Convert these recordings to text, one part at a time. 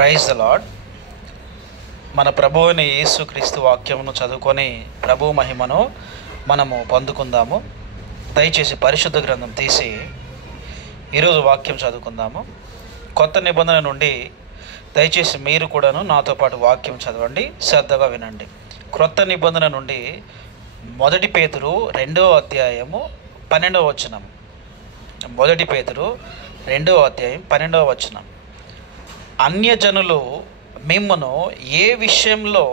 Praise the lord. మన ప్రభువుని యేసుక్రీస్తు వాక్యమును చదువుకొని ప్రభు మహిమను మనము పొందుకుందాము. దయచేసి పరిశుద్ధ గ్రంథం తీసి ఈరోజు వాక్యం చదువుకుందాము. కొత్త నిబంధన నుండి దయచేసి మీరు కూడాను నాతో పాటు వాక్యం చదవండి, శ్రద్ధగా వినండి. క్రొత్త నిబంధన నుండి 1 పేతురు 2వ అధ్యాయము 12వ వచనం. 1 పేతురు 2వ అధ్యాయం 12వ వచనం. అన్యజనులు మిమ్మును ఏ విషయంలో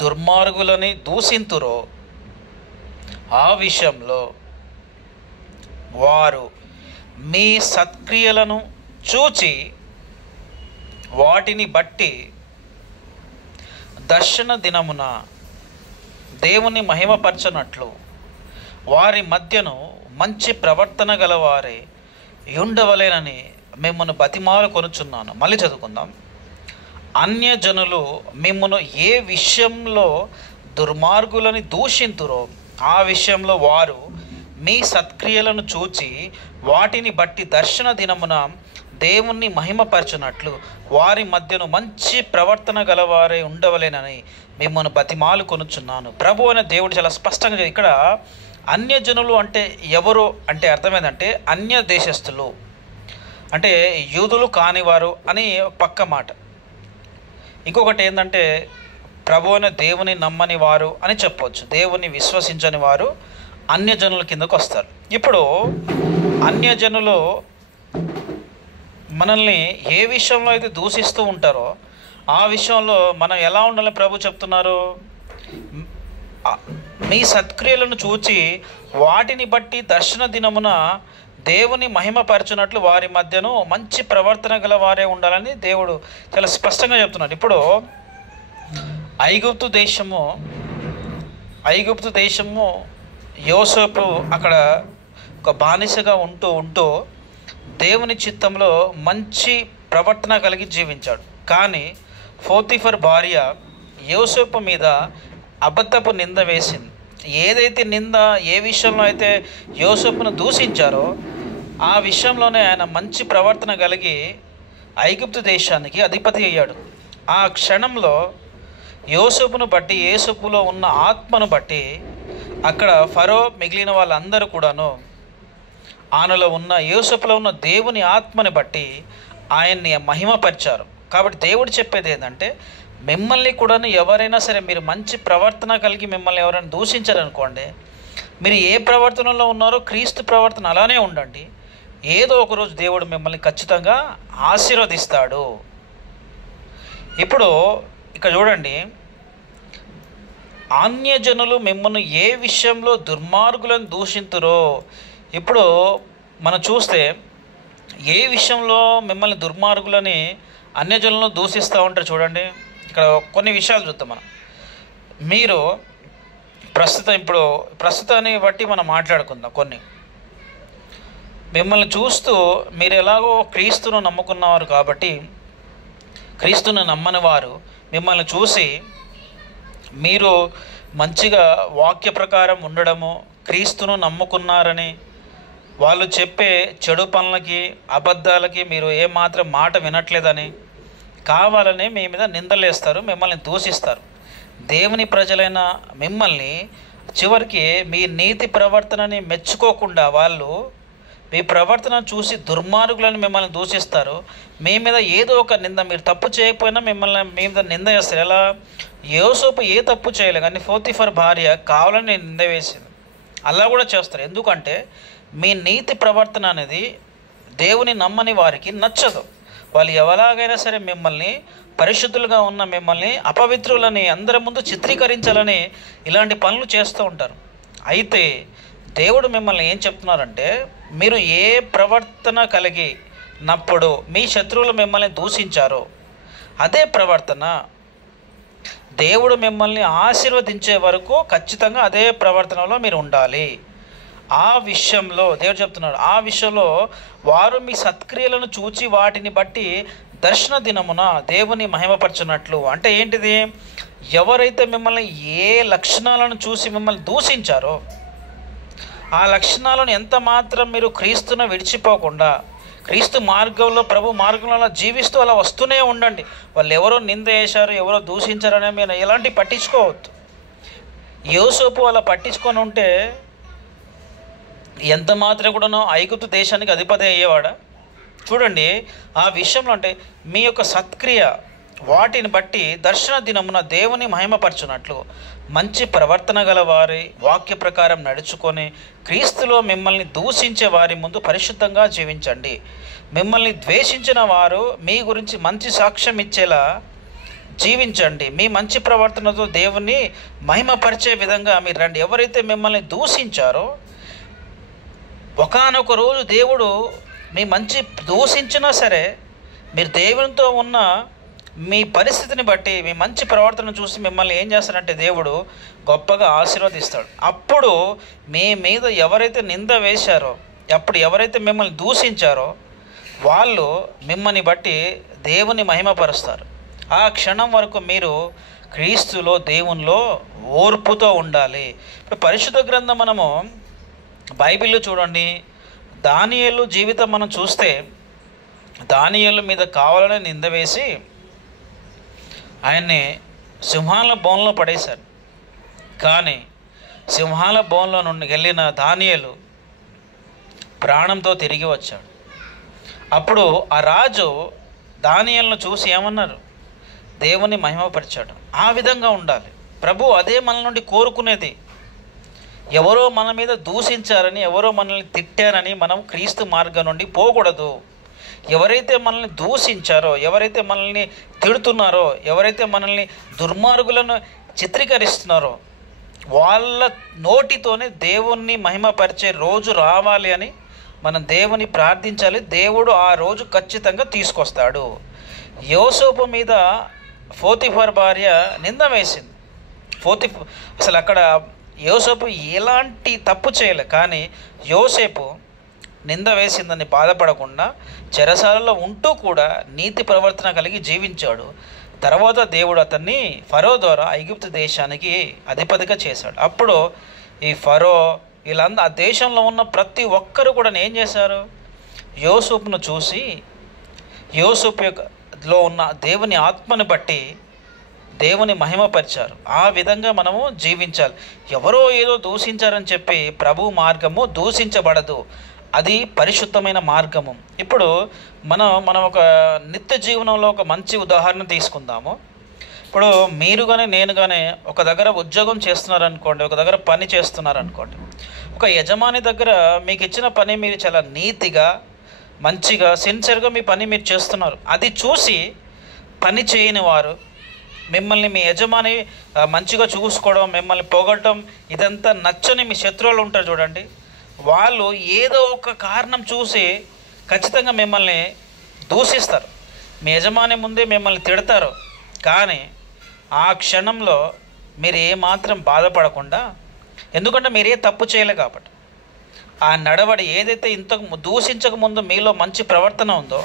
దుర్మార్గులని దూషింతురో ఆ విషయంలో వారు మీ సత్క్రియలను చూచి వాటిని బట్టి దర్శన దినమున దేవుని మహిమపరచనట్లు వారి మధ్యను మంచి ప్రవర్తన గలవారే ఉండవలేనని మిమ్మల్ని బతిమాలు కొనుచున్నాను. మళ్ళీ చదువుకుందాం. అన్యజనులు మిమ్మను ఏ విషయంలో దుర్మార్గులని దూషింతురో ఆ విషయంలో వారు మీ సత్క్రియలను చూచి వాటిని బట్టి దర్శన దినమున దేవుణ్ణి మహిమపరచునట్లు వారి మధ్యను మంచి ప్రవర్తన గలవారే ఉండవలేనని మిమ్మల్ని బతిమాలు కొనుచున్నాను. ప్రభు అనే దేవుడు చాలా స్పష్టంగా ఇక్కడ అన్యజనులు అంటే ఎవరు అంటే అర్థమైందంటే అన్య దేశస్థులు అంటే యూదులు కానివారు అని పక్క మాట. ఇంకొకటి ఏంటంటే ప్రభు అనే దేవుని నమ్మని వారు అని చెప్పవచ్చు. దేవుని విశ్వసించని వారు అన్యజనుల కిందకు వస్తారు. ఇప్పుడు అన్యజనులు మనల్ని ఏ విషయంలో అయితే దూషిస్తూ ఉంటారో ఆ విషయంలో మనం ఎలా ఉండాలని ప్రభు చెప్తున్నారు. మీ సత్క్రియలను చూచి వాటిని బట్టి దర్శన దినమున దేవుని మహిమపరచునట్లు వారి మధ్యను మంచి ప్రవర్తన గల వారే ఉండాలని దేవుడు చాలా స్పష్టంగా చెప్తున్నాడు. ఇప్పుడు ఐగుప్తు దేశము యోసేపు అక్కడ ఒక బానిసగా ఉంటూ దేవుని చిత్తంలో మంచి ప్రవర్తన కలిగి జీవించాడు. కానీ పోతీఫర్ భార్య యోసేపు మీద అబద్ధపు నింద వేసింది. ఏదైతే నింద ఏ విషయంలో అయితే యోసేపును దూషించారో ఆ విషయంలోనే ఆయన మంచి ప్రవర్తన కలిగి ఐగుప్తు దేశానికి అధిపతి అయ్యాడు. ఆ క్షణంలో యోసేపును బట్టి యోసేపులో ఉన్న ఆత్మను బట్టి అక్కడ ఫరో మిగిలిన వాళ్ళందరూ కూడాను ఆయనలో ఉన్న యోసేపులో ఉన్న దేవుని ఆత్మని బట్టి ఆయన్ని మహిమపరిచారు. కాబట్టి దేవుడు చెప్పేది ఏంటంటే మిమ్మల్ని కూడా ఎవరైనా సరే మీరు మంచి ప్రవర్తన కలిగి మిమ్మల్ని ఎవరైనా దూషించారనుకోండి, మీరు ఏ ప్రవర్తనలో ఉన్నారో క్రీస్తు ప్రవర్తన అలానే ఉండండి. ఏదో ఒకరోజు దేవుడు మిమ్మల్ని ఖచ్చితంగా ఆశీర్వదిస్తాడు. ఇప్పుడు ఇక్కడ చూడండి, అన్యజనులు మిమ్మల్ని ఏ విషయంలో దుర్మార్గులను దూషింతురో. ఇప్పుడు మనం చూస్తే ఏ విషయంలో మిమ్మల్ని దుర్మార్గులని అన్యజనులను దూషిస్తూ ఉంటారు చూడండి. ఇక్కడ కొన్ని విషయాలు చూద్దాం మనం. మీరు ప్రస్తుతాన్ని బట్టి మనం మాట్లాడుకుందాం. కొన్ని మిమ్మల్ని చూస్తూ మీరు ఎలాగో క్రీస్తును నమ్ముకున్నవారు కాబట్టి క్రీస్తును నమ్మని వారు మిమ్మల్ని చూసి మీరు మంచిగా వాక్య ప్రకారం ఉండడము, క్రీస్తును నమ్ముకున్నారని వాళ్ళు చెప్పే చెడు పనులకి అబద్ధాలకి మీరు ఏమాత్రం మాట వినట్లేదని కావాలని మీ మీద నిందలేస్తారు, మిమ్మల్ని దూషిస్తారు. దేవుని ప్రజలైన మిమ్మల్ని చివరికి మీ నీతి ప్రవర్తనని మెచ్చుకోకుండా వాళ్ళు మీ ప్రవర్తన చూసి దుర్మార్గులను మిమ్మల్ని దూషిస్తారు. మీ మీద ఏదో ఒక నింద, మీరు తప్పు చేయకపోయినా మిమ్మల్ని మీ మీద నింద వేస్తారు. ఎలా? యోసేపు ఏ తప్పు చేయలేదు కానీ పోతీఫర్ భార్య కావాలని నింద వేసింది. అలా కూడా చేస్తారు. ఎందుకంటే మీ నీతి ప్రవర్తన అనేది దేవుని నమ్మని వారికి నచ్చదు. వాళ్ళు ఎలాగైనా సరే మిమ్మల్ని పరిశుద్ధులుగా ఉన్న మిమ్మల్ని అపవిత్రులని అందరి ముందు చిత్రీకరించాలని ఇలాంటి పనులు చేస్తూ ఉంటారు. అయితే దేవుడు మిమ్మల్ని ఏం చెప్తున్నారంటే మీరు ఏ ప్రవర్తన కలిగినప్పుడు మీ శత్రువులు మిమ్మల్ని దూషించారో అదే ప్రవర్తన దేవుడు మిమ్మల్ని ఆశీర్వదించే వరకు ఖచ్చితంగా అదే ప్రవర్తనలో మీరు ఉండాలి. ఆ విషయంలో దేవుడు చెప్తున్నాడు, ఆ విషయంలో వారు మీ సత్క్రియలను చూచి వాటిని బట్టి దర్శన దినమున దేవుని మహిమపరచునట్లు. అంటే ఏంటిది? ఎవరైతే మిమ్మల్ని ఏ లక్షణాలను చూసి మిమ్మల్ని దూషించారో ఆ లక్షణాలను ఎంత మాత్రం మీరు క్రీస్తును విడిచిపోకుండా క్రీస్తు మార్గంలో, ప్రభు మార్గంలో అలా జీవిస్తూ అలా వస్తూనే ఉండండి. వాళ్ళు ఎవరో నింద వేశారు, ఎవరో దూషించారనే మీరు ఎలాంటి పట్టించుకోవద్దు. యోసేపు అలా పట్టించుకొని ఉంటే ఎంత మాత్రం కూడానో ఐగుప్తు దేశానికి అధిపతి అయ్యేవాడా? చూడండి, ఆ విషయంలో అంటే మీ యొక్క సత్క్రియ వాటిని బట్టి దర్శన దినమున దేవుని మహిమపరచునట్లు మంచి ప్రవర్తన గల వారి వాక్య ప్రకారం నడుచుకొని క్రీస్తులో మిమ్మల్ని దూషించే వారి ముందు పరిశుద్ధంగా జీవించండి. మిమ్మల్ని ద్వేషించిన వారు మీ గురించి మంచి సాక్ష్యం ఇచ్చేలా జీవించండి. మీ మంచి ప్రవర్తనతో దేవుని మహిమపరిచే విధంగా మీరు రండి. ఎవరైతే మిమ్మల్ని దూషించారో, ఒకానొక రోజు దేవుడు మీ మంచి దూషించినా సరే మీరు దేవునితో ఉన్న మీ పరిస్థితిని బట్టి మీ మంచి ప్రవర్తన చూసి మిమ్మల్ని ఏం చేస్తాడంటే దేవుడు గొప్పగా ఆశీర్వదిస్తాడు. అప్పుడు మీ మీద ఎవరైతే నింద వేశారో, అప్పుడు ఎవరైతే మిమ్మల్ని దూషించారో వాళ్ళు మిమ్మల్ని బట్టి దేవుని మహిమపరుస్తారు. ఆ క్షణం వరకు మీరు క్రీస్తులో, దేవునిలో ఓర్పుతో ఉండాలి. ఇప్పుడు పరిశుద్ధ గ్రంథం మనము బైబిల్లో చూడండి, దానియేలు జీవితం మనం చూస్తే దానియేలు మీద కావాలని నింద వేసి ఆయన్ని సింహాల బోన్లో పడేశారు. కానీ సింహాల బోన్లో నుండి వెళ్ళిన దానియేలు ప్రాణంతో తిరిగి వచ్చాడు. అప్పుడు ఆ రాజు దానియేలును చూసి ఏమన్నారు? దేవుని మహిమపరిచాడు. ఆ విధంగా ఉండాలి. ప్రభు అదే మన నుండి కోరుకునేది. ఎవరో మన మీద దూషించారని, ఎవరో మనల్ని తిట్టారని మనం క్రీస్తు మార్గం నుండి పోకూడదు. ఎవరైతే మనల్ని దూషించారో, ఎవరైతే మనల్ని తిడుతున్నారో, ఎవరైతే మనల్ని దుర్మార్గులను చిత్రీకరిస్తున్నారో వాళ్ళ నోటితోనే దేవుణ్ణి మహిమపరిచే రోజు రావాలి అని మనం దేవుని ప్రార్థించాలి. దేవుడు ఆ రోజు ఖచ్చితంగా తీసుకొస్తాడు. యోసేపు మీద పోతీఫర్ భార్య నింద వేసింది. అసలు అక్కడ యోసేపు ఎలాంటి తప్పు చేయలే, కానీ యోసేపు నింద వేసిందని బాధపడకుండా చెరసాలలో ఉంటూ కూడా నీతి ప్రవర్తన కలిగి జీవించాడు. తర్వాత దేవుడు అతన్ని ఫరో ద్వారా ఐగుప్తు దేశానికి అధిపతిగా చేశాడు. అప్పుడు ఈ ఫరో వీళ్ళందరూ, ఆ దేశంలో ఉన్న ప్రతి ఒక్కరు కూడా ఏం చేశారు? యోసేపును చూసి యోసేపు లో ఉన్న దేవుని ఆత్మని బట్టి దేవుని మహిమపరిచారు. ఆ విధంగా మనము జీవించాలి. ఎవరో ఏదో దూషించారని చెప్పి ప్రభు మార్గము దూషించబడదు. అది పరిశుద్ధమైన మార్గము. ఇప్పుడు మనం ఒక నిత్య జీవనంలో ఒక మంచి ఉదాహరణ తీసుకుందాము. ఇప్పుడు మీరు కానీ నేను కానీ ఒక దగ్గర ఉద్యోగం చేస్తున్నారనుకోండి, ఒక దగ్గర పని చేస్తున్నారనుకోండి. ఒక యజమాని దగ్గర మీకు ఇచ్చిన పని మీరు చాలా నీతిగా, మంచిగా, సిన్సియర్గా మీ పని మీరు చేస్తున్నారు. అది చూసి పని చేయని వారు, మిమ్మల్ని మీ యజమాని మంచిగా చూసుకోవడం, మిమ్మల్ని పొగడడం, ఇదంతా నచ్చని మీ శత్రువులు ఉంటారు చూడండి. వాళ్ళు ఏదో ఒక కారణం చూసి ఖచ్చితంగా మిమ్మల్ని దూషిస్తారు. మీ యజమాని ముందే మిమ్మల్ని తిడతారు. కానీ ఆ క్షణంలో మీరు ఏమాత్రం బాధపడకుండా, ఎందుకంటే మీరే తప్పు చేయలే కాబట్టి, ఆ నడవడి ఏదైతే ఇంతకు దూషించక ముందు మీలో మంచి ప్రవర్తన ఉందో,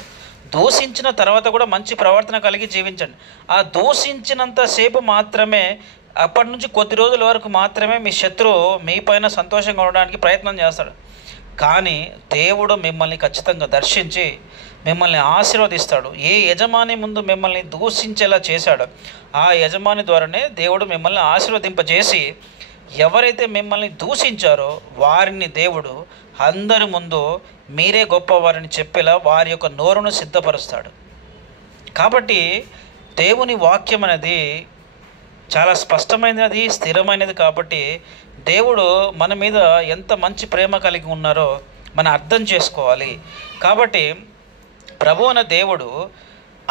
దూషించిన తర్వాత కూడా మంచి ప్రవర్తన కలిగి జీవించండి. ఆ దూషించినంతసేపు మాత్రమే, అప్పటి నుంచి కొద్ది రోజుల వరకు మాత్రమే మీ శత్రువు మీ పైన సంతోషంగా ఉండడానికి ప్రయత్నం చేస్తాడు. కానీ దేవుడు మిమ్మల్ని ఖచ్చితంగా దర్శించి మిమ్మల్ని ఆశీర్వదిస్తాడు. ఏ యజమాని ముందు మిమ్మల్ని దూషించేలా చేశాడో ఆ యజమాని ద్వారానే దేవుడు మిమ్మల్ని ఆశీర్వదింపజేసి, ఎవరైతే మిమ్మల్ని దూషించారో వారిని దేవుడు అందరి ముందు మీరే గొప్పవారిని చెప్పేలా వారి యొక్క నోరును సిద్ధపరుస్తాడు. కాబట్టి దేవుని వాక్యం అనేది చాలా స్పష్టమైనది, స్థిరమైనది. కాబట్టి దేవుడు మన మీద ఎంత మంచి ప్రేమ కలిగి ఉన్నారో మనం అర్థం చేసుకోవాలి. కాబట్టి ప్రభు అనే దేవుడు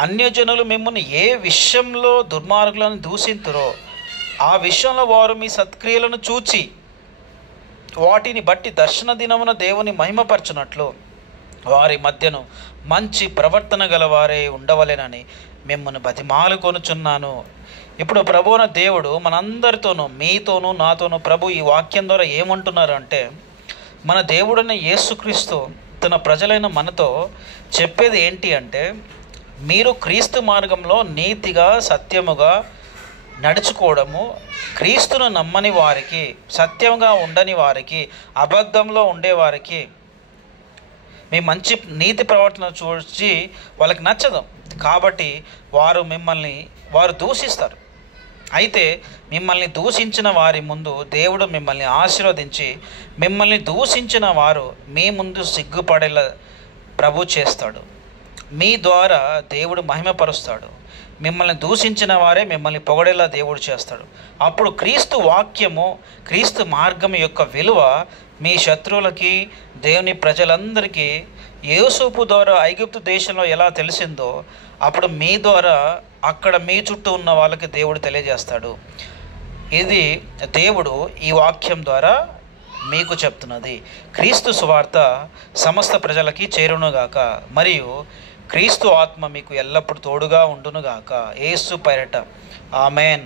అన్యజనులు మిమ్మల్ని ఏ విషయంలో దుర్మార్గులను దూషింతురో ఆ విషయంలో వారు మీ సత్క్రియలను చూచి వాటిని బట్టి దర్శన దినమున దేవుని మహిమపరచునట్లు వారి మధ్యను మంచి ప్రవర్తన గలవారే ఉండవలెనని మిమ్మల్ని బతిమాలుకొనుచున్నాను. ఇప్పుడు ప్రభువున దేవుడు మనందరితోనూ, మీతోనూ నాతోనూ ప్రభు ఈ వాక్యం ద్వారా ఏమంటున్నారు అంటే, మన దేవుడైన యేసుక్రీస్తు తన ప్రజలైన మనతో చెప్పేది ఏంటి అంటే, మీరు క్రీస్తు మార్గంలో నీతిగా, సత్యముగా నడుచుకోవడము, క్రీస్తును నమ్మని వారికి, సత్యంగా ఉండని వారికి, అబద్ధంలో ఉండేవారికి మీ మంచి నీతి ప్రవర్తన చూసి వాళ్ళకి నచ్చదు, కాబట్టి వారు దూషిస్తారు. అయితే మిమ్మల్ని దూషించిన వారి ముందు దేవుడు మిమ్మల్ని ఆశీర్వదించి, మిమ్మల్ని దూషించిన వారు మీ ముందు సిగ్గుపడేలా ప్రభు చేస్తాడు. మీ ద్వారా దేవుడు మహిమపరుస్తాడు. మిమ్మల్ని దూషించిన వారే మిమ్మల్ని పొగడేలా దేవుడు చేస్తాడు. అప్పుడు క్రీస్తు వాక్యము, క్రీస్తు మార్గం యొక్క విలువ మీ శత్రువులకి, దేవుని ప్రజలందరికీ యోసేపు ద్వారా ఐగుప్తు దేశంలో ఎలా తెలిసిందో, అప్పుడు మీ ద్వారా అక్కడ మీ చుట్టూ ఉన్న వాళ్ళకి దేవుడు తెలియజేస్తాడు. ఇది దేవుడు ఈ వాక్యం ద్వారా మీకు చెప్తున్నది. క్రీస్తు సువార్త సమస్త ప్రజలకి చేరునుగాక. మరియు క్రీస్తు ఆత్మ మీకు ఎల్లప్పుడూ తోడుగా ఉండునుగాక. యేసు పేరట ఆమెన్.